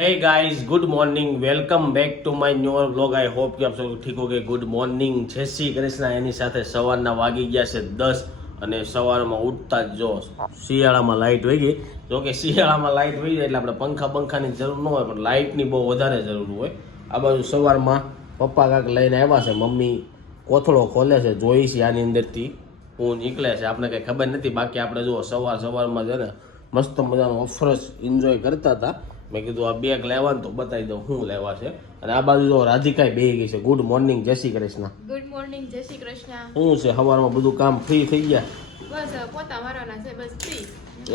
Hey guys, good morning. Welcome back to my newer vlog. I hope કે આપ સૌ ઠીક હો કે ગુડ મોર્નિંગ. જય શ્રી કૃષ્ણ. એની સાથે સવારના વાગી ગયા છે 10 અને સવારમાં ઉઠતા જ જો શિયાળામાં લાઇટ વહી ગઈ. જો કે શિયાળામાં લાઇટ વહી જાય એટલે આપણે પંખાની જરૂર ન હોય પણ લાઇટની બહુ વધારે જરૂર હોય. આ બાજુ સવારમાં પપ્પા કાંક લઈને આવ્યા છે, મમ્મી કોથળો ખોલે છે, જોઈ છે આની અંદરથી હું નીકળે છે. આપણે કંઈ ખબર નથી. બાકી આપણે જો સવારમાં છે ને મસ્ત મજાનો ઓફરસ એન્જોય કરતા હતા. મેં કીધું આ બેગ લેવાનું તો બતાવી દઉં શું લેવા છે. અને આ બાજુ જો રાધિકાઈ બેહી ગઈ છે. ગુડ મોર્નિંગ, જય શ્રી કૃષ્ણ. ગુડ મોર્નિંગ, જય શ્રી કૃષ્ણ. શું છે સવારમાં બધું કામ ફ્રી થઈ ગયા? બસ પોતા મારવાના છે, બસ ફ્રી.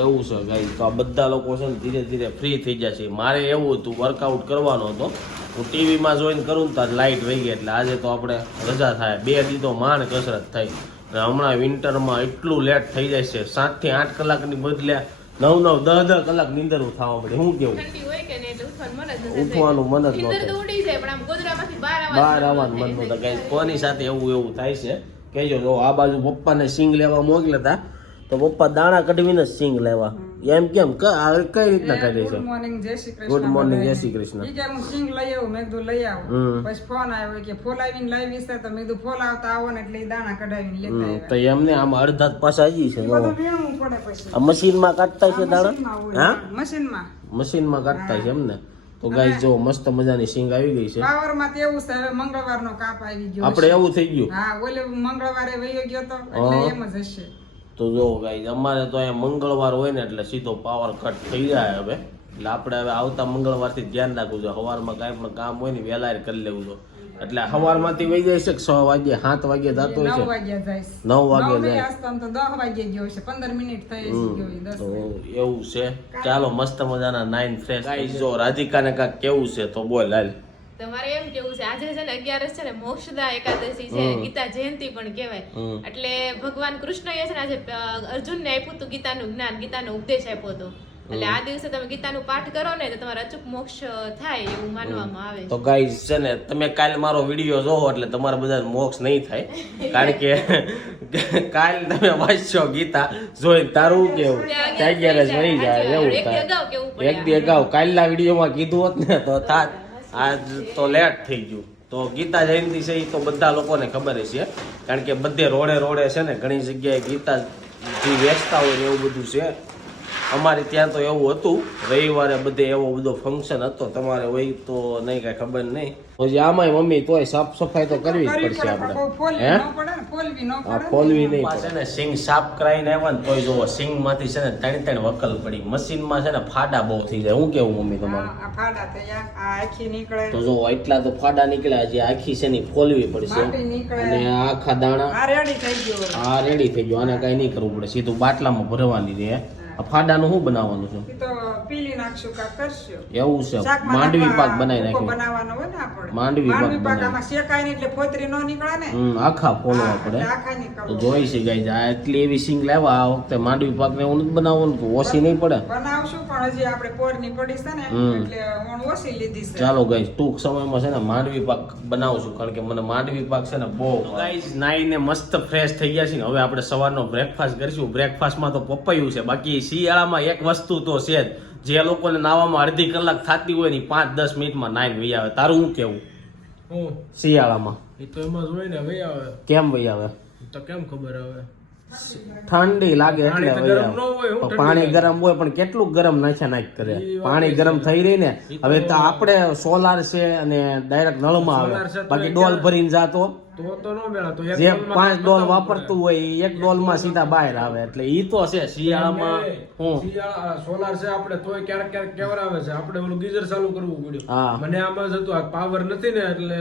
એવું છે ગાઈસ, તો આ બધા લોકો છે ને ધીરે ધીરે ફ્રી થઈ ગયા છે. મારે એવું હતું, વર્કઆઉટ કરવાનો હતો. હું ટીવીમાં જોઈને કરું ને ત્યારે લાઇટ વહી ગઈ એટલે આજે તો આપણે રજા થાય. 2 દી તો માંડ કસરત થઈ. અને હમણાં વિન્ટરમાં એટલું લેટ થઈ જાય છે. 7 થી 8 કલાકની બદલે 9 10 કલાક નીંદર થવા મળે. શું કેવું? ઠંડી હોય કે ને એટલે ઉઠવાનું મન જ ન નીંદર તો થાય. ઉડી જાય પણ આમ ગોદડામાંથી બહાર આવવાનું મન નહોતા. ગાઈસ કોની સાથે એવું થાય છે કહેજો. જો આ બાજુ પપ્પાને સિંગ લેવા મોકલ્યા હતા તો પપ્પા દાણા કઢવીને સિંગ લેવા એમ કેમ કઈ રીતના કરે છે? ગુડ મોર્નિંગ, જય શ્રી કૃષ્ણ. ગુડ મોર્નિંગ, જય શ્રી કૃષ્ણ. ઈ કે હું સિંગ લઈ આવું, મેં કીધું લઈ આવું. પછી ફોન આવ્યો કે ફોલ આવીને લાવી છે તો મેં કીધું ફોલ આવતા આવો ને એટલે ઈ દાણા કઢાવીને લેતા આવ્યા. તો એમને આમ અડધા પાછા આવી છે. જો બધું વેણવું પડે પછી. આ મશીનમાં કાઢતા છે દાણા. મશીનમાં હોય. હા, મશીનમાં મશીનમાં કાઢતા છે એમને. તો ગાઈસ જો મસ્ત મજાની સિંગ આવી ગઈ છે. પાવરમાં તો એવું છે, હવે મંગળવારનો કાપ આવી ગયો આપણે છે. એવું થઈ ગયું. હા, ઓલે મંગળવારે વયો ગયો તો એટલે એમ જ હશે. તો જો ગાઈસ અમારે તો અહીંયા મંગળવાર હોય ને એટલે સીધો પાવર કટ થઈ જાય હવે. એટલે આપણે હવે આવતા મંગળવારથી ધ્યાન રાખવું છે. સવારમાં કાંઈ પણ કામ હોય ને વહેલા કરી લેવું છે. એટલે સવારમાંથી વહી જાય છે કે 6 વાગે 7 વાગે જતો હોય 9 છે. વાગ્યા જાય. 9 વાગે નહીં, જાય. આસ્તમ તો 10 વાગે ગયો છે. 15 મિનિટ થઈ ગયો છે, 10 તો એવું છે. ચાલો મસ્ત મજાના 9 ફ્રેશ. ગાઈસ જો રાધિકાને કાંઈક કેવું છે તો બોલ હાલ. તમારે એમ કેવું છે, આજે છે ને 11 છે ને મોક્ષદા એકાદશી છે, ગીતા જયંતિ પણ કહેવાય. એટલે ભગવાન કૃષ્ણએ છે ને આજે અર્જુનને આપ્યું હતું ગીતાનું જ્ઞાન, ગીતાનો ઉપદેશ આપ્યો હતો. એટલે આ દિવસે તમે ગીતાનું પાઠ કરો ને તો તમારે અચૂક મોક્ષ થાય એવું માનવામાં આવે તો ગાઈસ છે ને તમે કાલ મારો વિડીયો જોવો એટલે તમારા બધા મોક્ષ નહીં થાય. કારણ કે કાલ તમે વાંચશો ગીતા જોઈ તારું કેવું 11 વહી જાય એવું થાય. એક દી અગાઉ કાલના વિડીયોમાં કીધું હોત ને તો થાત. આજ તો લેટ થઈ ગયું. તો ગીતા જયંતિ છે એ તો બધા લોકોને ખબર છે. કારણ કે બધે રોડે છે ને ઘણી જગ્યાએ ગીતા જે વેચતા હોય ને એવું બધું છે. અમારે ત્યાં તો એવું હતું, રવિવારે બધે એવો બધો ફંક્શન હતો. તમારે હોય તો નહીં, કઈ ખબર નહીં. પછી આમાંય મમ્મી તોય સાફ સફાઈ તો કરવી જ પડશે આપણે. ફોલવી નહીં છે ને સિંગ સાફ કરાવીને આવ્યા ને તોય જોવો સિંગ માંથી છે ને 3 વકલ પડી. મશીનમાં છે ને ફાડા બહુ થઈ જાય. હું કેવું મમ્મી તમારું? તો જો એટલા તો ફાડા નીકળ્યા. હજી આખી છે ને ફોલવી પડશે. અને આખા દાણા આ રેડી થઈ ગયો. આને કઈ નહીં કરવું પડે, સીધું બાટલામાં ભરવાની રહે. આ ફાડાનું શું બનાવવાનું છે? એવું છે, માંડવી પાક બનાવી નાખ્યો. માંડવી પાક બનાવી આખા ફોલવા પડે. તો જોઈ છે ગાઈસ, આ એટલી એવી સિંગ લાવ્યા. આ વખતે માંડવી પાક ને એવું નથી બનાવવાનું તો ઓછી નહીં પડે. ચાલો ગાઈસ ટૂંક સમયમાં છે ને માંડવી પાક બનાવશું. કારણ કે મને માંડવી પાક છે ને બહુ. ગાઈસ નાઈને મસ્ત ફ્રેશ થઈ ગયા છે ને હવે આપણે સવારનો બ્રેકફાસ્ટ કરીશું. બ્રેકફાસ્ટમાં તો પપૈયું છે. બાકી શિયાળામાં એક વસ્તુ તો છે જ, જે લોકોને નાવામાં અડધી કલાક થતી હોય ને 5-10 મિનિટમાં નાઈને વહી આવે. તારું શું કેવું? શિયાળામાં એ તો એમાં જોઈ ને વહી આવે. કેમ વહી આવે? તો કેમ ખબર આવે? ઠંડી લાગે એટલે વહી આવે. પાણી ગરમ હોય પણ કેટલું ગરમ નાખ કરે. પાણી ગરમ થઈ રહી ને. હવે તો આપણે સોલાર છે અને ડાયરેક્ટ નળમાં આવે. બાકી ડોલ ભરીને જાતો તો નો મેળા. તો જે 5 ડોલ વાપરતું હોય એક ડોલમાં સીધા બહાર આવે. એટલે ઈ તો છે શિયાળામાં. સોલાર છે આપણે તોય ક્યારેક કેવરાવે છે. આપણે ઓલું ગીઝર ચાલુ કરવું પડ્યું. હા, મને આમાં જ હતું, આ પાવર નથી ને એટલે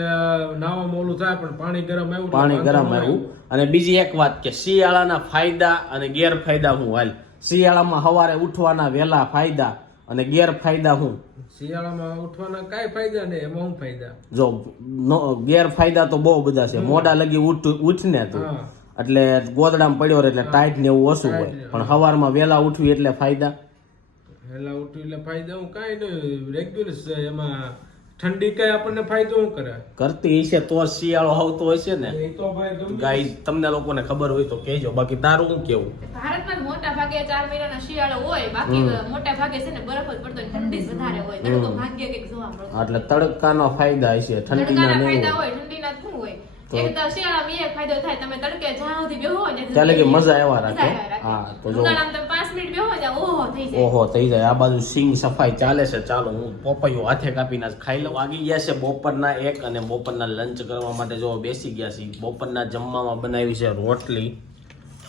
નાવામાં ઓલું થાય પણ પાણી ગરમ આવ્યું. પાણી ગરમ આવ્યું. અને બીજી એક વાત કે શિયાળાના ફાયદા અને ગેરફાયદા હું હાલ. શિયાળામાં સવારે ઉઠવાના વહેલા ફાયદા અને ગેરફાયદા હું. શિયાળામાં ઉઠવાના કઈ ફાયદા નહીં, એમાં શું ફાયદા? જો ગેરફાયદા તો બહુ બધા છે. મોડા લગી ઉઠ ને તું એટલે ગોદડામાં પડ્યો એટલે ટાઈટ ને એવું ઓછું હોય. પણ સવારમાં વહેલા ઉઠવી એટલે ફાયદા. વહેલા ઉઠવી એટલે ફાયદા હું કઈ નહીં, રેગ્યુલર છે. એમાં ઠંડી કઈ આપણને ફાયદો શું કરે? કરતી હશે તો જ શિયાળો આવતો હશે ને. એ તો ભાઈ ગમે. ગાઈસ તમને લોકોને ખબર હોય તો કહેજો, બાકી તારું શું કેવું? ભારતમાં મોટા ભાગે 4 મહિનાનો શિયાળો હોય, બાકી મોટા ભાગે છે ને બરફ જ પડતો હોય, ઠંડી જ વધારે હોય, તડકો ભાગ્યે કંઈક જોવા મળતો. એટલે તડકાનો ફાયદા હશે, ઠંડીના તડકાના નહીં ફાયદા હોય. હોય, ઠંડીના શું હોય? એક તો શિયાળામાં એ ફાયદો થાય, તમે તડકે જ્યાં સુધી બેહો હોય ને ચાલે કે મજા આવ્યા મજા રાખે. આવ્યા રાખે. હા તો જો ઉનાળામાં તમે 5 મિનિટ બેહો ત્યાં ઓહો થઈ જાય. ઓહો થઈ જાય. આ બાજુ સિંગ સફાઈ ચાલે છે. ચાલો હું પોપૈયું હાથે કાપીને જ ખાઈ લઉં. વાગી ગયા છે બપોરના 1 અને બપોરના લંચ કરવા માટે જો બેસી ગયા છે. બપોરના જમવામાં બનાવી છે રોટલી,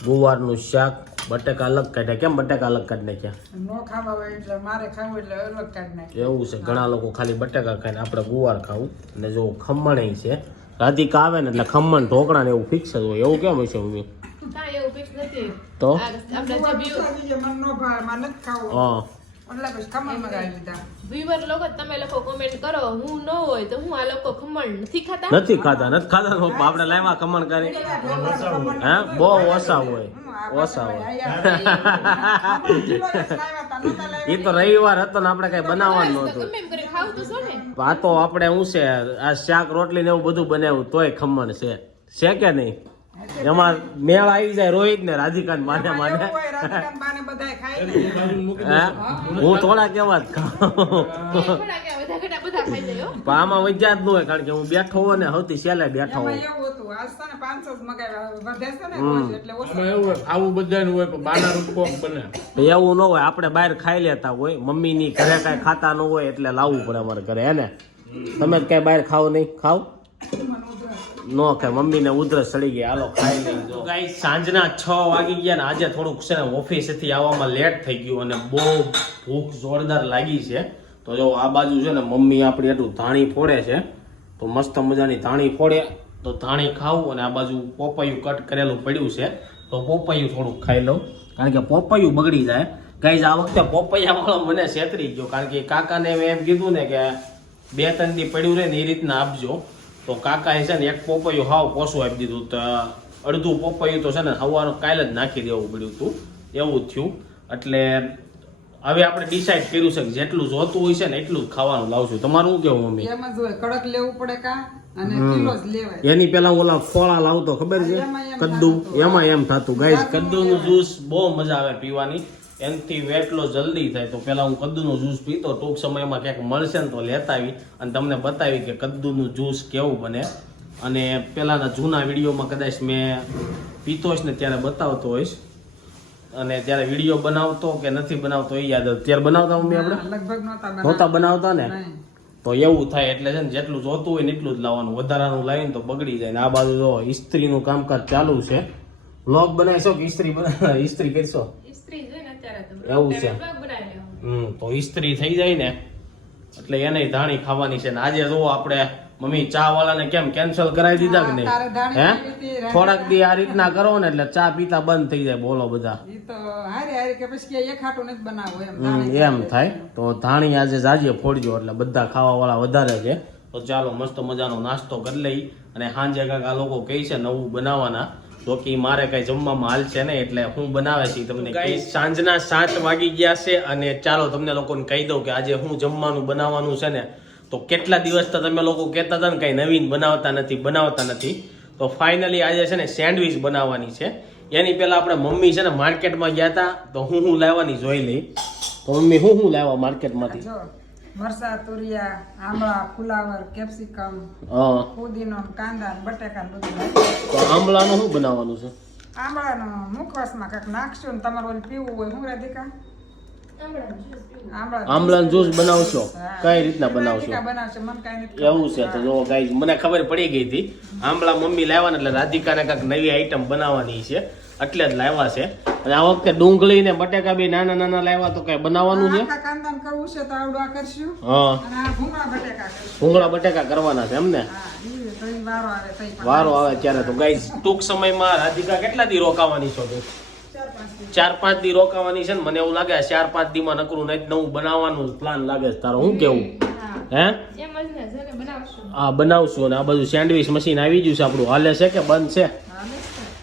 ગુવારનું શાક, બટેકા અલગ કાઢ્યા. કેમ બટેકા અલગ કાઢી નાખ્યા? નો ખાવા હોય એટલે મારે ખાવું એટલે અલગ કાઢી નાખી. એવું છે, ઘણા લોકો ખાલી બટેકા ખાય ને આપણે ગુવાર ખાવું. અને જો ખમણ છે, રાધિકા આવે ને એટલે ખમણ ઢોકળા ને એવું ફિક્સ જ હોય. એવું કેમ હશે મમ્મી? કાંઈ એવું ફિક્સ નથી. તો આપણે જે મન નો ભાવે, મારે નથી ખાવું હા એટલે પછી ખમણ મગાવી લીધા. વ્યુઅર લોકો તમે લોકો કોમેન્ટ કરો, હું ન હોય તો હું આ લોકો ખમણ નથી ખાતા. નથી ખાતા તો આપણે લાવ્યા ખમણ કરી. હે બહુ ઓછા હોય, ઓછા હોય. એ તો રવિવાર હતો ને આપણે કઈ બનાવવાનું નહોતું. ગમે એમ કરી ખાવું તો છો ને. આ તો આપણે શું છે, આ શાક રોટલી ને એવું બધું બનાવ્યું તોય ખમણ છે કે નહીં? એમાં મેળ આવી જાય રોહિત ને રાધિકા ને માને એવું હોય, રાધિકાને બાને બધાય ખાય ને. હે? હું થોડા કેવા જ ખાઉં. થોડા કે બધા ઘટા બધા ખાઈ જાય હો. પણ આમાં વજ્યા જ ન હોય, કારણ કે હું બેઠો હોય ને સૌથી છેલ્લે બેઠો એમાં હોય. એવું હતું, આજ તો ને 500 જ મગાવ્યા, વધે છે ને રોજ એટલે ઓછા. આમાં એવું હોય, આવું બધાનું હોય પણ બાનાનું કોક બને. એવું ન હોય, આપણે બહાર ખાઈ લેતા હોય, મમ્મી ની ઘરે કઈ ખાતા ન હોય એટલે લાવવું પડે અમારે ઘરે. હે ને તમે કઈ બહાર ખાવ નહીં? ખાવ નો કે મમ્મી ને ઉધરસ ચડી ગઈ, હાલો ખાઈ લઈ. ગાઈસ સાંજના 6 વાગી ગયા ને આજે થોડુંક છે ને ઓફિસેથી આવવામાં લેટ થઈ ગયું અને બહુ ભૂખ જોરદાર લાગી છે. તો જો આ બાજુ છે ને મમ્મી આપણી એટલું ધાણી ફોડે છે, તો મસ્ત મજાની ધાણી ફોડે તો ધાણી ખાવું. અને આ બાજુ પોપૈયું કટ કરેલું પડ્યું છે તો પોપૈયું થોડુંક ખાઈ લઉં, કારણ કે પોપૈયું બગડી જાય. ગાઈસ આ વખતે પોપૈયા વાળો મને છેતરી ગયો, કારણ કે કાકાને મેં એમ કીધું ને કે 2-3 દી પડ્યું રહે ને એ રીતના આપજો. તો કાકાએ છે ને એક પોપૈયું હાવ પોસું આપી દીધું, તો અડધું પોપૈયું તો છે ને સવારનું કાલે જ નાખી દેવું પડ્યું હતું, એવું થયું. એટલે હવે આપણે ડિસાઈડ કર્યું છે કે જેટલું જોતું હોય છે ને એટલું જ ખાવાનું લાવશું. તમારું શું કેવું મમ્મી? એમ જ હોય, કડક લેવું પડે કા અને કિલો જ લેવાય. એની પેલા ઓલા ફોળા લાવતો ખબર છે, કદ્દુ, એમાં એમ થતું. ગાઈસ કદ્દુનું જ્યુસ બહુ મજા આવે પીવાની, એનાથી વેટ લોસ જલ્દી થાય. તો પેલા હું કદ્દુનું જ્યુસ પીતો, ટૂંક સમયમાં ક્યાંક મળશે ને તો લેતા આવી અને તમને બતાવી કે કદ્દુનું જ્યુસ કેવું બને. અને પેલાના જૂના વિડીયોમાં કદાચ મેં પીતો હોઈશ ને ત્યારે બતાવતો હોઈશ, અને ત્યારે વિડીયો બનાવતો કે નથી બનાવતો એ યાદ હતું. ત્યારે બનાવતા મમ્મી આપણે લગભગ નહોતા બનાવતા ને, નહીં. તો એવું થાય. એટલે છે ને જેટલું જોતું હોય ને એટલું જ લાવવાનું, વધારાનું લાવીને તો બગડી જાય. ને આ બાજુ જો ઇસ્ત્રીનું કામકાજ ચાલુ છે. વ્લોગ બનાવીશો કે ઇસ્ત્રી કરશો? ઇસ્ત્રી જોઈને અત્યારે તો એવું છે. બ્લોગ બનાવી લેવાનો. તો ઇસ્ત્રી થઈ જાય ને એટલે એને ધાણી ખાવાની છે. ને આજે જો આપણે મમ્મી ચા વાળાને કેમ કેન્સલ કરાવી દીધા કે નહીં? તારે ધાણી હે પીવી હતી, થોડાક દી આ રીતના કરો ને એટલે ચા પીતા બંધ થઈ જાય. બોલો બધા ઈ તો હારી હારી કે પછી કે એક હાટું નથી બનાવવું એમ. એમ થાય. તો ધાણી આજે જાજે ફોડજો એટલે બધા ખાવા વાળા વધારે છે. તો ચાલો મસ્ત મજાનો નાસ્તો કરી લઈ. અને સાંજે કાંઈક આ લોકો કહે છે નવું બનાવવાના, તો કે મારે કઈ જમવામાં હાલ છે ને એટલે હું બનાવે છે તમને. સાંજના 7 વાગી ગયા છે અને ચાલો તમને લોકોને કહી દઉં કે આજે હું જમવાનું બનાવવાનું છે ને. તો કેટલા દિવસ તો તમે લોકો કહેતા હતા ને કઈ નવીન બનાવતા નથી, તો ફાઇનલી આજે છે ને સેન્ડવિચ બનાવવાની છે. એની પહેલા આપણે મમ્મી છે ને માર્કેટમાં ગયા હતા, તો હું લાવવાની જોઈ લઈ. તો મમ્મી હું લાવ્યા માર્કેટમાંથી? જો મરસા, તુરિયા, આમળા, ફુલાવર, કેપ્સિકમ, પુદીનો, કાંદા, બટેકા બધું નાખ્યું. તો આંબળાનું શું બનાવવાનું છે? આમળાનો મુખવાસમાં કાંઈક નાખશું ને તમારે ઓલું પીવું હોય શું રાધિકા? આંબળાનું જ્યુસ બનાવશો? કઈ રીતના બનાવશો? બનાવશે મને કાંઈ નથી એવું છે. તો જો ગાઈસ મને ખબર પડી ગઈ હતી, આંબળા મમ્મી લાવ્યા ને એટલે રાધિકાને કાંઈક નવી આઈટમ બનાવવાની છે એટલે જ લાવ્યા છે. અને આ વખતે ડુંગળી ને બટેકા બી નાના નાના લાવ્યા, તો કઈ બનાવવાનું છે? આખા કાંદાને કરવું છે તો આવડું આ કરશું હા, અને આ ભૂંગળા બટેકા કરશું. ભૂંગળા બટેકા કરવાના છે એમને? હા, ઈ તો ઈ વારો આવે તઈ પણ વારો આવે ત્યારે. તો ગાઈસ ટૂંક સમયમાં રાધિકા કેટલા દી રોકાવાની છો તું? 4-5 દી રોકાવાની છે ને. મને એવું લાગે 4-5 દી માં નકરું નહીં નવું બનાવવાનું પ્લાન લાગે છે. તારો શું કેવું? હે એમ જ ને છે ને બનાવશું. હા બનાવશું. અને આ બધું સેન્ડવિચ મશીન આવી ગયું છે આપણું. હાલે છે કે બંધ છે?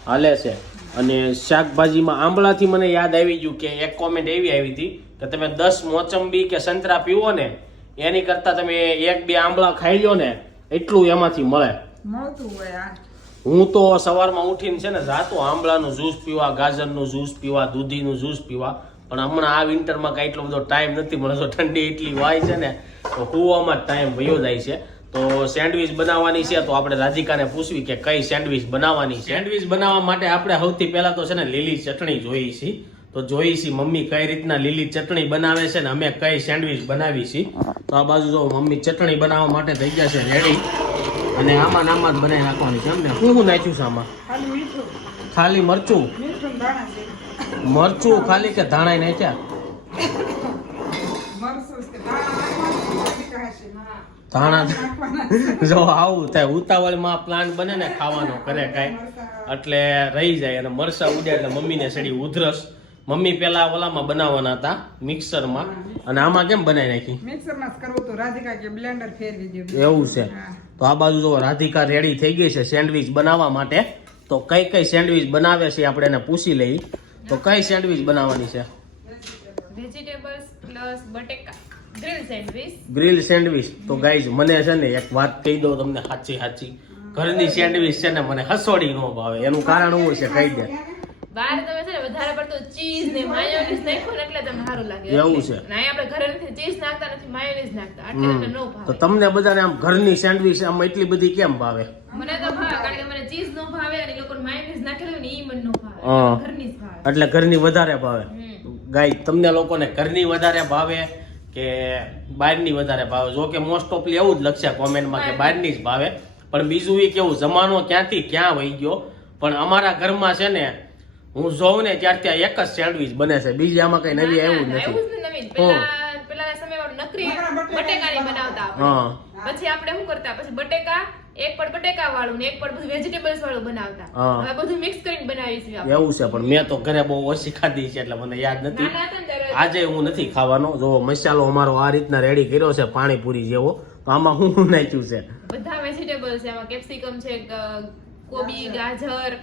હાલે છે. અને શાકભાજીમાં આંબળાથી મને યાદ આવી ગયું કે એક કોમેન્ટ એવી આવી હતી કે તમે 10 મોસંબી કે સંતરા પીવો ને એની કરતા તમે 1-2 આંબળા ખાઈ લ્યો ને એટલું એમાંથી મળે. મળતું હોય આ. હું તો સવારમાં ઉઠીને છે ને જાતો આંબળાનું જ્યુસ પીવા, ગાજરનું જ્યુસ પીવા, દૂધીનું જ્યુસ પીવા, પણ હમણાં આ વિન્ટરમાં કાંઈ એટલો બધો ટાઈમ નથી મળતો. ઠંડી એટલી વાય છે ને તો હુવામાં જ ટાઈમ વયો જાય છે. તો સેન્ડવિચ બનાવવાની છે તો આપણે રાધિકાને પૂછવી કે કઈ સેન્ડવિચ બનાવવાની છે. સેન્ડવિચ બનાવવા માટે આપણે સૌથી પહેલા તો છે ને લીલી ચટણી જોઈએ છીએ. તો જોઈએ છીએ મમ્મી કઈ રીતના લીલી ચટણી બનાવે છે ને અમે કઈ સેન્ડવિચ બનાવી છીએ. તો આ બાજુ જો મમ્મી ચટણી બનાવવા માટે થઈ ગયા છે રેડી. અને આમાં જ બનાવી નાખવાની છે એમને. શું નાખ્યું છે આમાં? ખાલી મીઠું, ખાલી મરચું. મીઠું ને ધાણા છે. મરચું ખાલી કે ધાણા નાખ્યા? મરચું કે ધાણા નાખવાના, હશે. ધાણા નાખવાના. જો આવું થાય ઉતાવળમાં પ્લાન બને ને ખાવાનો કરે કાંઈ એટલે રહી જાય. અને મરસા ઉડે એટલે મમ્મીને સડી ઉધરસ. મમ્મી પેલા ઓલામાં બનાવવાના હતા મિક્સરમાં, અને આમાં કેમ બનાવી નાખી? મિક્સરમાં જ કરવું તો રાધિકા કે બ્લેન્ડર ફેરવી દીધું. એવું છે. હા. તો આ બાજુ જો રાધિકા રેડી થઈ ગઈ છે સેન્ડવિચ બનાવવા માટે. તો કઈ સેન્ડવિચ બનાવે છે આપણે એને પૂછી લઈ. તો કઈ સેન્ડવિચ બનાવવાની છે? વેજીટેબલ્સ પ્લસ બટેકા ગ્રીલ સેન્ડવિચ. Grill sandwich. તો ગાઈઝ મને છે ને એક વાત કહી દઉં તમને સાચી ઘરની સેન્ડવિચ છે ને મને હસોડી ન ભાવે. એનું કારણ શું છે કહી દે. બહાર તમે છે ને વધારે પડતું ચીઝ ને માયોનીઝ નાખો ને એટલે તમને સારું લાગે. એવું છે. ના આપણે ઘરે નથી ચીઝ નાખતા નથી, માયોનીઝ નાખતા, એટલે તમને ન તો ભાવે. તમને બધાને આમ ઘરની સેન્ડવિચ આમ એટલી બધી કેમ ભાવે? મને તો ભાવે કારણ કે મને ચીઝ નો ભાવે અને લોકો માયોનીઝ નાખેલું હોય ને ઈ મને નો ભાવે. હા. ઘરની જ ભાવે. એટલે ઘરની વધારે ભાવે. ગાય તમને લોકોને ઘરની વધારે ભાવે કે બહારની વધારે ભાવે? જો કે મોસ્ટ ઓફલી એવું જ લખશે કોમેન્ટમાં કે બહારની જ ભાવે. પણ બીજું એ કેવું જમાનો ક્યાંથી ક્યાં વહી ગયો. પણ અમારા ઘરમાં છે ને હું જોઉં ને ત્યાર ત્યાં એક જ સેન્ડવિચ બને છે, બીજી આમાં કઈ નવી આવ્યું જ નથી. એવું જ ને નવીન. પેલાના સમયમાં નકરી બટેકાની બનાવતા આપણે. હા. પછી આપણે શું કરતા, પછી બટેકા એક પડ બટેકા વાળું ને એક પડ બધું વેજીટેબલ્સ વાળું બનાવતા. હા. હવે બધું મિક્સ કરીને બનાવીશું આપણે. એવું છે. પણ મેં તો ઘરે બહુ ઓછી ખાધી છે એટલે મને યાદ નથી. નાના હતા ને ત્યારે આજે હું નથી ખાવાનો. જો મસાલો અમારો આ રીતના રેડી કર્યો છે પાણીપુરી જેવો. તો આમાં શું નાખ્યું છે? બધા વેજીટેબલ્સ છે. એમાં કેપ્સિકમ છે, કોબી, ગાજર.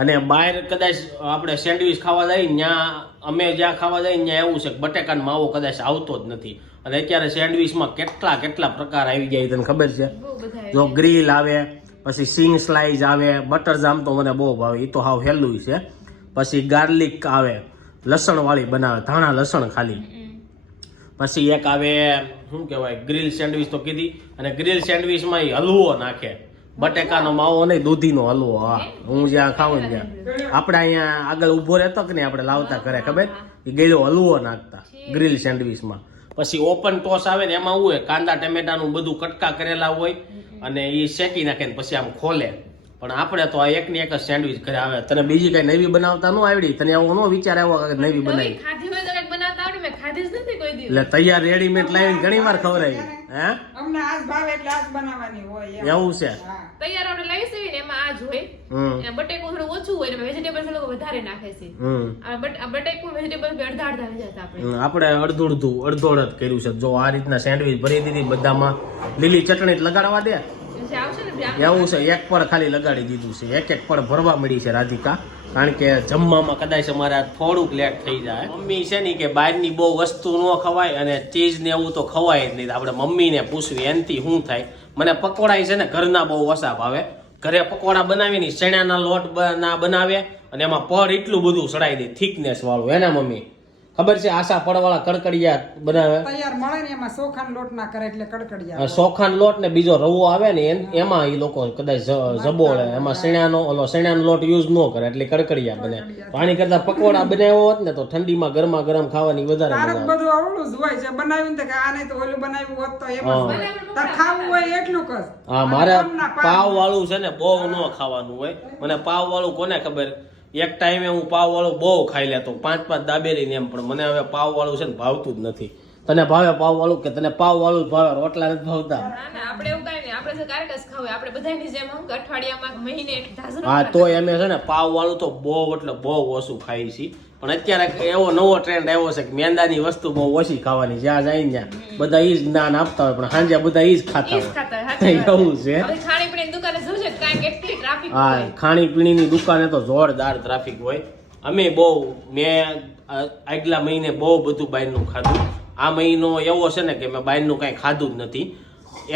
અને બહાર કદાચ આપણે સેન્ડવિચ ખાવા જઈએ ત્યાં અમે જ્યાં ખાવા જઈએ ત્યાં એવું છે કે બટેકાનો માવો કદાચ આવતો જ નથી. અને અત્યારે સેન્ડવિચમાં કેટલા પ્રકાર આવી જાય તને ખબર છે? બહુ બધા જો ગ્રીલ આવે, પછી સિંગ સ્લાઈસ આવે, બટર જામ તો મને બહુ ભાવે, એ તો હાવ હેલું છે. પછી ગાર્લિક આવે, લસણ વાળી બનાવે, ધાણા લસણ ખાલી. પછી એક આવે શું કહેવાય ગ્રીલ સેન્ડવિચ તો કીધી. અને ગ્રીલ સેન્ડવિચમાં એ હલવો નાખે, બટેકાનો માવો નહીં દૂધીનો હલવો. હા, હું જ્યાં ખાઉં ને ત્યાં આપણે અહીંયા આગળ ઊભો રહેતો કે નહીં આપણે લાવતા કરે ખબર, એ ગયેલો હલવો નાખતા ગ્રીલ સેન્ડવિચમાં. પછી ઓપન ટોસ આવે ને એમાં શું હોય કાંદા ટમેટાનું બધું કટકા કરેલા હોય અને એ શેકી નાખે ને પછી આમ ખોલે. પણ આપણે તો આ એકની એક જ સેન્ડવિચ ઘરે આવે. તને બીજી કઈ નવી બનાવતા ન આવડી? તને એવો નો વિચાર આવ્યો કે નવી બનાવી? ખાધી હોય તો કંઈક બનાવતા આવડે. મેં ખાધી જ નથી કોઈ દિવસ. એટલે તૈયાર રેડીમેડ લાવીને ઘણી વાર ખવડાવી. હે, અમને આજ ભાવે એટલે આજ બનાવવાની હોય એમ. એવું છે. હા. તૈયાર આપણે લાવીશું ને એમાં આ જ હોય. એના બટેકું થોડું ઓછું હોય ને વેજીટેબલ્સ લોકો વધારે નાખે છે. આ બટેકું વેજીટેબલ્સ અડધા અડધા થઈ જતા આપણે. આપણે અડધું જ કર્યું છે. જો આ રીતના સેન્ડવિચ ભરી દીધી, બધામાં લીલી ચટણી જ લગાડવા દે. પછી આવશે ને એવું છે. એક પડ ખાલી લગાડી દીધું છે. એક પડ ભરવા મળી છે રાધિકા, કારણ કે જમવામાં કદાચ અમારે થોડુંક લેટ થઈ જાય. મમ્મી છે ને કે બહારની બહુ વસ્તુ ન ખવાય અને ચીઝ ને એવું તો ખવાય જ નહીં. આપણે મમ્મીને પૂછવી એનથી શું થાય. મને પકોડા છે ને ઘરના બહુ ઓછા ભાવે. ઘરે પકોડા બનાવીને ચણાના લોટ ના બનાવે અને એમાં પડ એટલું બધું સડાઈ દે થિકનેસ વાળું. એના મમ્મી ખબર છે આશા પડવાળા કડકડિયા બનાવે. તૈયાર મળે ને એમાં ચોખાનો લોટ ના કરે એટલે કડકડિયા. ચોખાનો લોટ ને બીજો રવો આવે ને એમાં એ લોકો કદાચ જબોળે. એમાં શેણાનો લોટ યુઝ ન કરે એટલે કડકડિયા બને. પાણી કરતા પકોડા બનાવ્યો હોત ને તો ઠંડીમાં ગરમા ગરમ ખાવાની વધારે મજા આવે. બધું આવડું જ હોય છે બનાવ્યું ને કે આ નહીં તો ઓલું બનાવ્યું હોત તો એમ જ બને. તાર ખાવું હોય એટલું કર. હા, મારે પાવ વાળું છે ને બહુ ન ખાવાનું હોય. મને પાવ વાળું કોને ખબર, એક ટાઈમે હું પાવ વાળું બહુ ખાઈ લેતો 5-5 દાબેલી ને એમ. પણ મને હવે પાવ વાળું છે ને ભાવતું જ નથી. તને ભાવે પાવ વાળું કે તને પાવ વાળું જ ભાવે, રોટલા નથી ભાવતા? ના આપણે એવું કઈ નહીં. આપણે તો ક્યારેક જ ખાવું. આપણે બધાની જેમ હું અઠવાડિયામાં મહિને એક ધાઝર હા, તો એમ છે ને પાવ વાળું તો બહુ એટલે બહુ ઓછું ખાઈ છીએ. પણ અત્યારે એવો નવો ટ્રેન્ડ આવ્યો છે કે મેંદાની વસ્તુ બહુ ઓછી ખાવાની. જ્યાં જાય ને ત્યાં બધા ઈ જ જ્ઞાન આપતા હોય, પણ સાંજે બધા ઈ જ ખાતા હોય. એવું છે. ખાણીપીણીની દુકાને જોજો કાંઈક એટલી ટ્રાફિક હા, હોય. ખાણીપીણીની દુકાને તો જોરદાર ટ્રાફિક હોય. અમે મેં આગલા મહિને બહુ બધું બહારનું ખાધું. આ મહિનો એવો છે ને કે મેં બહારનું કાંઈ ખાધું જ નથી.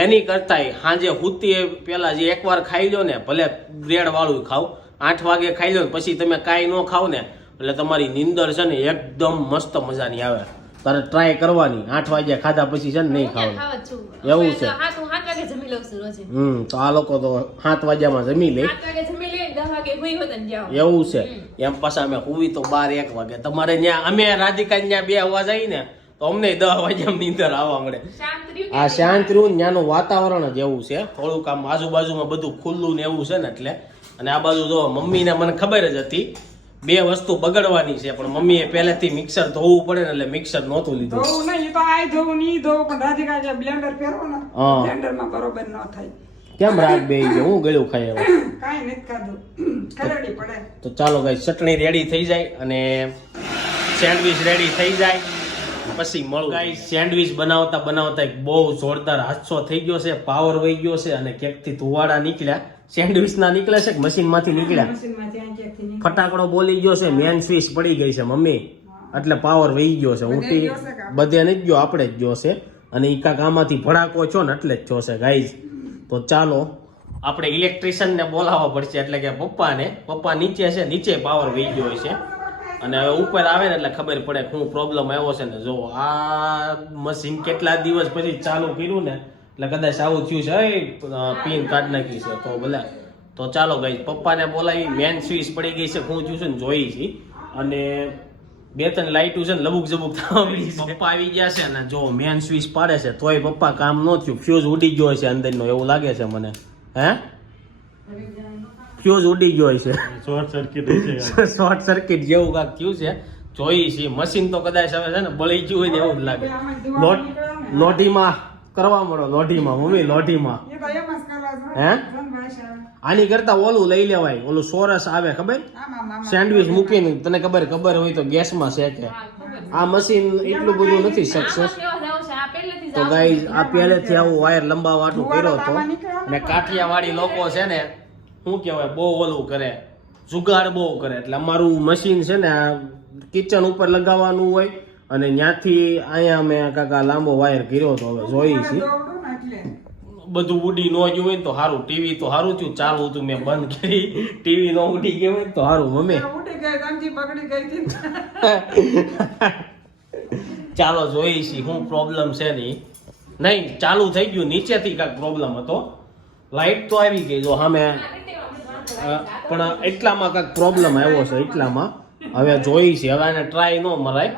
એની કરતાંય સાંજે હુતી પેલા જે એકવાર ખાઈ લો ને, ભલે બ્રેડ વાળું ખાવ, 8 વાગે ખાઈ લો ને પછી તમે કાંઈ ન ખાવ ને એટલે તમારી નીંદર છે ને એકદમ મસ્ત મજાની આવે. તારે ટ્રાય કરવાની, 8 વાગે ખાધા પછી છે ને નહીં ખાવાનું. એવું છે. 7 વાગે જમી લઉં છું રોજે. તો આ લોકો તો 7 વાગ્યામાં જમી લે. 7 વાગે જમી લે, 10 વાગે હુઈ હોત ને જાઓ. એવું છે. એમ પાછા અમે હુવી તો 12-1 વાગે. તમારે ત્યાં અમે રાધિકા ત્યાં 2 અવાજ આવી ને તો અમને 10 વાગ્યા નીંદર આવવા મળે. આ શાંત રહ્યું, ત્યાંનું વાતાવરણ જ એવું છે. થોડુંક આમ આજુબાજુમાં બધું ખુલ્લું ને એવું છે ને એટલે. અને આ બાજુ જો મમ્મીને મને ખબર જ હતી 2 વસ્તુ બગડવાની છે, પણ મમ્મીએ પહેલેથી મિક્સર ધોવું પડે ને એટલે મિક્સર નહોતું લીધું. ધોવું નહીં, એ તો આ ધોવું નહીં ધોવું, પણ રાધિકા જે બ્લેન્ડર ફેરવો ને બ્લેન્ડરમાં બરોબર ન થાય. કેમ રાગ બેહી ગયો? હું ગળ્યું ખાઈ આવ્યો. કાંઈ નથી ખાધું, ખરડી પડે. તો ચાલો ગાઈસ, ચટણી રેડી થઈ જાય અને સેન્ડવિચ રેડી થઈ જાય પછી મળું. ગાઈસ, સેન્ડવિચ બનાવતા બનાવતા એક બહુ જોરદાર હાદસો થઈ ગયો છે, પાવર વહી ગયો છે અને ક્યાંકથી ધુવાડા નીકળ્યા. સેન્ડવિચ ના નીકળે છે કે મશીન માંથી નીકળ્યા? મશીનમાંથી આ ક્યાંકથી નીકળે. ફટાકડો બોલી ગયો છે, મેન સ્વિચ પડી ગઈ છે મમ્મી, એટલે પાવર વહી ગયો છે. ઊંટી બધે નથી ગયો, આપણે જ ગયો છે. અને ઈ કાક આમાંથી ભડાકો છો ને એટલે જ છો છે ગાઈસ. તો ચાલો આપણે ઇલેક્ટ્રિશિયન ને બોલાવવા પડશે, એટલે કે પપ્પા નીચે છે, નીચે પાવર વહી ગયો છે અને હવે ઉપર આવે ને એટલે ખબર પડે શું પ્રોબ્લેમ આવ્યો છે. ને જો આ મશીન કેટલા દિવસ પછી ચાલુ કર્યું ને એટલે કદાચ આવું થયું છે, પિન કાઢ નાખી છે. તો ભલે, તો ચાલો ગાઈસ, પપ્પાને બોલાવી, મેન સ્વિચ પડી ગઈ છે, શું થયું છે ને જોઈ છે. અને 2-3 લાઈટું છે ને લબુક જબુક થવા મળી છે. પપ્પા આવી ગયા છે ને જો મેન સ્વિચ પાડે છે તોય પપ્પા કામ ન થયું. ફ્યુઝ ઉડી ગયો છે અંદરનો, એવું લાગે છે મને. હે, ફ્યુઝ ઉડી ગયો છે, શોર્ટ સર્કિટ જેવું કાંક થયું છે. જોઈ છે મશીન તો કદાચ હવે છે ને બળી ગયું હોય ને એવું જ લાગે. લોઢીમાં કરવા મળો, લોઢીમાં મમ્મી, લોઢીમાં. એ તો એમ જ કરવા જ હે, ભાષા. આની કરતા ઓલું લઈ લેવાય, ઓલું સોરસ આવે ખબર, સેન્ડવિચ મૂકીને તને ખબર હોય તો ગેસમાં શેકે. આ મશીન એટલું બધું નથી સક્સેસ. તો ગાઈઝ, આ પહેલેથી આવું વાયર લંબાવાટું કર્યો હતો અને કાઠિયાવાડી લોકો છે ને શું કહેવાય, બહુ ઓલું કરે, જુગાડ બહુ કરે. એટલે અમારું મશીન છે ને આ કિચન ઉપર લગાવવાનું હોય અને ત્યાંથી અહીંયા મેં કાકા લાંબો વાયર કર્યો હતો. હવે જોઈ છે બધું ઉડી ન ગયું હોય ને તો સારું. ટીવી તો સારું થયું ચાલુ હતું, મેં બંધ કરી. ટીવી નો ઉડી ગયું હોય તો સારું મમ્મી. ચાલો જોઈ છે શું પ્રોબ્લેમ છે. નહીં ચાલુ થઈ ગયું, નીચેથી કાંઈક પ્રોબ્લેમ હતો. લાઈટ તો આવી ગઈ જો સામે, પણ એટલામાં કાંઈક પ્રોબ્લેમ આવ્યો છે એટલામાં. હવે જોઈ છે, હવે આને ટ્રાય ન મરાય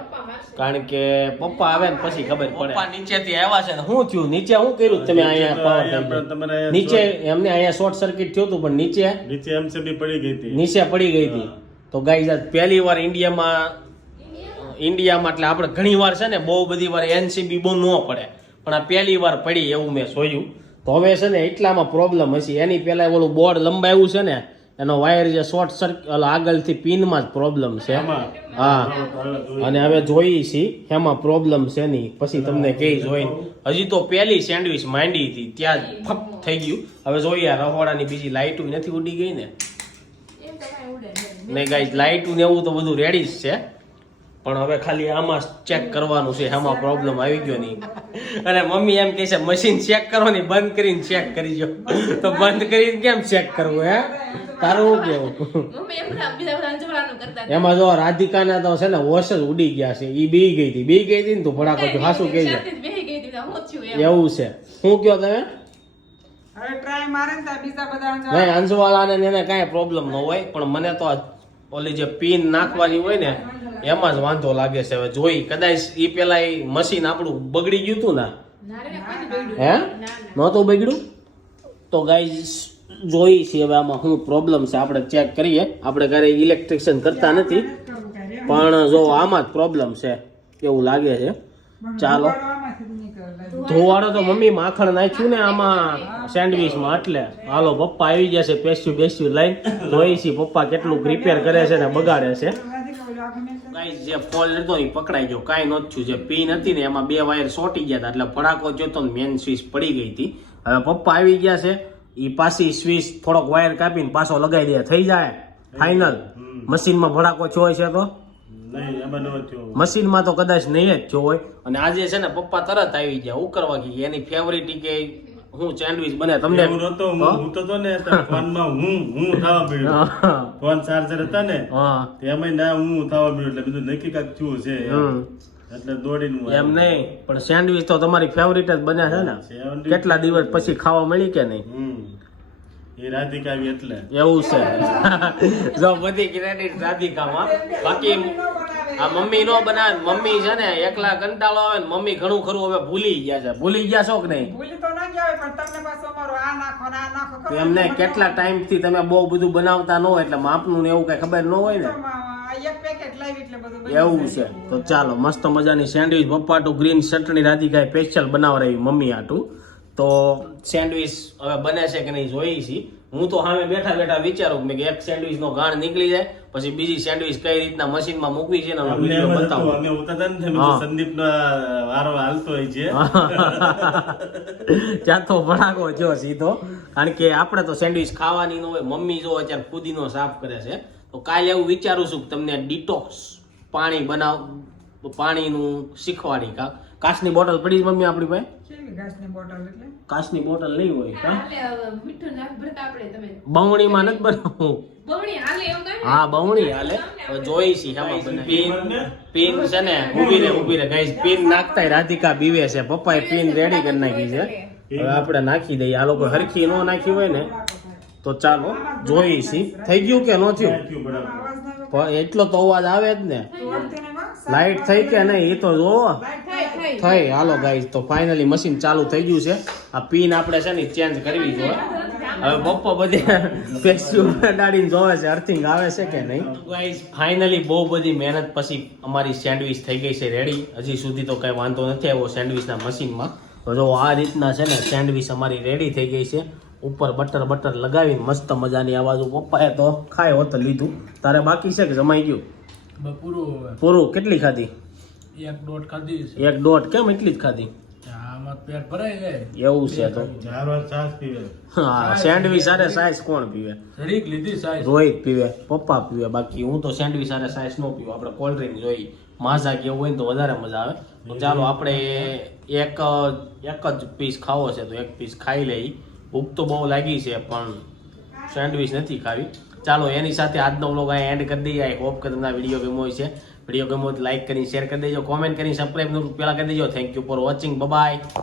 કારણ કે પપ્પા આવે ને પછી ખબર પડે. પપ્પા નીચેથી આવ્યા છે ને શું થયું, નીચે શું કર્યું તમે? અહીંયા પાવર નીચે એમને અહીંયા શોર્ટ સર્કિટ થયું હતું પણ નીચે એમસીબી પડી ગઈ હતી, નીચે પડી ગઈ હતી. તો ગાઈઝ આજ પહેલી વાર ઇન્ડિયામાં એટલે આપણે ઘણી વાર છે ને બહુ બધી વાર એનસીબી બહુ ન પડે, પણ આ પહેલી વાર પડી એવું મેં જોયું. તો હવે છે ને એટલામાં પ્રોબ્લેમ હશે. એની પહેલા ઓલું બોર્ડ લંબાવ્યું છે ને એનો વાયર જે શોર્ટ સર્કિટ આગળથી પિનમાં જ પ્રોબ્લેમ છે. હા, અને હવે જોઈ છીએ એમાં પ્રોબ્લેમ છે નહીં, પછી તમને કહી જોઈને. હજી તો પહેલી સેન્ડવિચ માંડી હતી ત્યાં જ ફક થઈ ગયું. હવે જોઈએ રહોડાની બીજી લાઇટું નથી ઉડી ગઈ ને? નહીં ગાઈસ, લાઇટું ને એવું તો બધું રેડી જ છે, પણ હવે ખાલી આમાં ચેક કરવાનું છે એમાં પ્રોબ્લેમ આવી ગયો નહીં. અને મમ્મી એમ કહે છે મશીન ચેક કરવાની બંધ કરીને ચેક કરી જો. તો બંધ કરીને કેમ ચેક કરવું? હે, તારું કેવું? એમાં જો રાધિકાના તો છે ને હોશ જ ઉડી ગયા છે. ઈ બી ગઈ હતી ને તું ભડાકો થયો. હાસું કહી જાય એવું છે. શું કયો તમે? નહીં, અંશવાળાને એને કાંઈ પ્રોબ્લેમ ન હોય, પણ મને તો ઓલી જે પિન નાખવાની હોય ને એમાં જ વાંધો લાગે છે. હવે જોઈ કદાચ ઈ પેલા મશીન આપણું બગડી ગયું હતું ને? હે, નહોતું બગડ્યું? તો ગાઈઝ જોઈ છે હવે આમાં શું પ્રોબ્લેમ છે આપણે ચેક કરીએ. આપણે ઘરે ઇલેક્ટ્રિશિયન કરતા નથી, પણ જો આમાં જ પ્રોબ્લેમ છે એવું લાગે છે. ચાલો, ધોવાડો તો મમ્મી માખણ નાખ્યું ને આમાં સેન્ડવિચમાં, એટલે હાલો પપ્પા આવી ગયા છે પેસ્ટ્યુ લઈને. જોઈ છે પપ્પા કેટલું રિપેર કરે છે ને બગાડે છે. ગાઈસ, જે ફોલ્ડ લીધો એ પકડાઈ ગયો, કાંઈ નહોતું થયું. જે પિન હતી ને એમાં 2 વાયર સોટી ગયા હતા એટલે ફડાકો જોતો ને મેન સ્વિચ પડી ગઈ હતી. હવે પપ્પા આવી ગયા છે, એ પાછી સ્વિચ થોડોક વાયર કાપીને પાછો લગાવી દે, થઈ જાય ફાઇનલ. મશીનમાં ભડાકો થયો છે તો નહીં એમાં ન થયો. મશીનમાં તો કદાચ નહીં જ થયો હોય. અને આજે છે ને પપ્પા તરત આવી ગયા હું કરવા ગઈ એની ફેવરિટ કે હું સેન્ડવિચ બને તમને એવું નહોતું. હું તો ને ફોનમાં હું થવા મળ્યો. ફોન ચાર્જર હતા ને હા તેમાં ના હું થવા મળ્યો એટલે બધું નક્કી કાંક થયું છે એટલે દોડીને હું એમ નહીં પણ સેન્ડવિચ તો તમારી ફેવરિટ જ બન્યા છે ને આવ્યો. કેટલા દિવસ પછી ખાવા મળી કે નહીં એ રાધિકા આવી એટલે એવું છે જો બધી ક્રેડિટ રાધિકામાં બાકી આ મમ્મી નો બનાવે મમ્મી છે ને એકલા કંટાળો આવે ને મમ્મી ઘણું ખરું હવે ભૂલી ગયા છો કે નહીં ભૂલી તો ના ગયા હોય પણ તમને પાછું અમારું આ નાખો ને આ નાખો કરો. એમને કેટલા ટાઈમ થી તમે બહુ બધું બનાવતા ન હોય એટલે માપનું ને એવું કઈ ખબર ન હોય ને આ એક પેકેટ લાવી એટલે બધું બની એવું જાય. છે તો ચાલો મસ્ત મજાની સેન્ડવિચ પપ્પાટું ગ્રીન ચટણી રાધિકાએ સ્પેશિયલ બનાવરાવી મમ્મી આટું તો સેન્ડવિચ હવે બને છે કે નહીં જોઈ છીએ હું તો સામે બેઠા બેઠા વિચારું કે એક સેન્ડવિચ નો ગાણ નીકળી જાય પછી બીજી સેન્ડવિચ કઈ રીતના મશીનમાં મૂકવી છે ને એનો અમને વિડીયો એમ હતું, બતાવું અમે ઉતારતા ને હા. સંદીપ નો વારો હાલતો હોય છે ત્યાં તો ભડાકો જો સીધો કારણ કે આપણે તો સેન્ડવિચ ખાવાની ન હોય મમ્મી જો અત્યારે ફુદીનો સાફ કરે છે તો કાલે એવું વિચારું છું કે તમને ડિટોક્સ પાણીનું શીખવાડી કાચની બોટલ પડી છે મમ્મી આપણી પાસે કેવી ઘાસની બોટલ એટલે કાચની બોટલ નહીં હોય કા હાલે હવે મીઠું નાખ ભરતા આપણે તમે બમણીમાં નથી બનાવવું બમણી હાલે એવું કાંઈ હા બમણી હાલે હવે જોઈ છી હેમાં બને પીન છે ને ઊભી રે ગાઈસ પીન નાખતાય રાધિકા બીવે છે પપ્પાએ પીન રેડી કરી નાખી છે હવે આપણે નાખી દઈએ આ લોકો હરખી નો નાખી હોય ને તો ચાલો જોઈ છી થઈ ગયું કે ન થયું અવાજ ના પણ એટલો તો અવાજ આવે જ ને તોડતી ને બસ. લાઈટ થઈ કે નહીં એ તો જોવો થઈ થઈ હાલો ગાઈસ તો ફાઇનલી મશીન ચાલુ થઈ ગયું છે આ પિન આપણે છે ને ચેન્જ કરવી જોઈએ હવે પપ્પા બધે પેસ્યુ દાડીને જોવે છે અર્થિંગ આવે છે કે નહીં ગાઈસ ફાઇનલી બહુ બધી મહેનત પછી અમારી સેન્ડવિચ થઈ ગઈ છે રેડી હજી સુધી તો કઈ વાંધો નથી આવ્યો સેન્ડવિચના મશીનમાં તો જો આ રીતના છે ને સેન્ડવિચ અમારી રેડી થઈ ગઈ છે ઉપર બટર લગાવીને મસ્ત મજાની આ બાજુ પપ્પાએ તો ખાય હોત લીધું તારે બાકી છે કે જમાઈ ગયું પૂરું કેટલી ખાધી એક દોઢ ખાધી છે એક દોઢ કેમ એટલી જ ખાધી આમાં પેટ ભરાઈ જાય એવું છે તો ચાર વાર છાશ પીવે હા સેન્ડવિચ સાથે સાઈઝ કોણ પીવે જરીક લીધી સાઈઝ રોહિત પીવે પપ્પા પીવે બાકી હું તો સેન્ડવિચ સાથે સાઈઝ ન પીવું આપણે કોલ્ડ ડ્રિંક જોઈ માઝા કે એવું હોય ને તો વધારે મજા આવે તો ચાલો આપણે એક જ પીસ ખાવો છે તો એક પીસ ખાઈ લઈ ભૂખ તો બહુ લાગી છે પણ સેન્ડવિચ નથી ખાવી ચાલો એની સાથે આજનો વ્લોગ અહીં એન્ડ કરી દઈએ આઈ હોપ કે તમને આ વિડીયો ગમ્યો હોય છે વિડીયો ગમ્યો હોય તો લાઈક કરીને શેર કરી દેજો કોમેન્ટ કરીને સબસ્ક્રાઈબ પેલા કરી દેજો thank you for watching bye